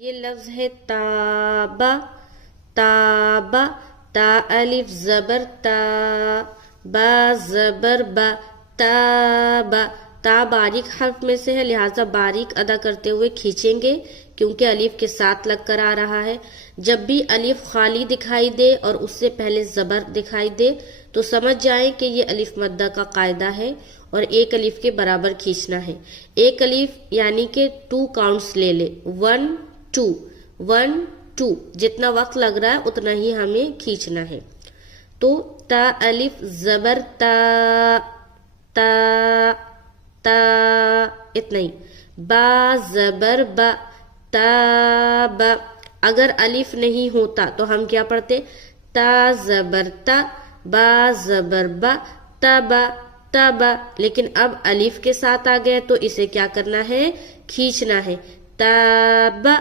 یہ لفظ ہے تابا، تابا، تا الف زبر تا، با زبر با، تابا۔ تا باریک حرف میں سے ہے، لہٰذا باریک ادا کرتے ہوئے کھینچیں گے کیونکہ الف کے ساتھ لگ کر آ رہا ہے۔ جب بھی الف خالی دکھائی دے اور اس سے پہلے زبر دکھائی دے تو سمجھ جائیں کہ یہ الف مدہ کا قاعدہ ہے اور ایک الف کے برابر کھینچنا ہے۔ ایک الف یعنی کہ 2 کاؤنٹس لے لے، 1 2 1 2، جتنا وقت لگ رہا ہے اتنا ہی ہمیں کھینچنا ہے۔ تو تا الف زبر تا، تا تا، اتنا ہی۔ با زبر با، تابا۔ اگر الف نہیں ہوتا تو ہم کیا پڑھتے؟ تا زبر تا، با زبر با، تابا، تابا۔ لیکن اب الف کے ساتھ آ گیا تو اسے کیا کرنا ہے؟ کھینچنا ہے، تابا۔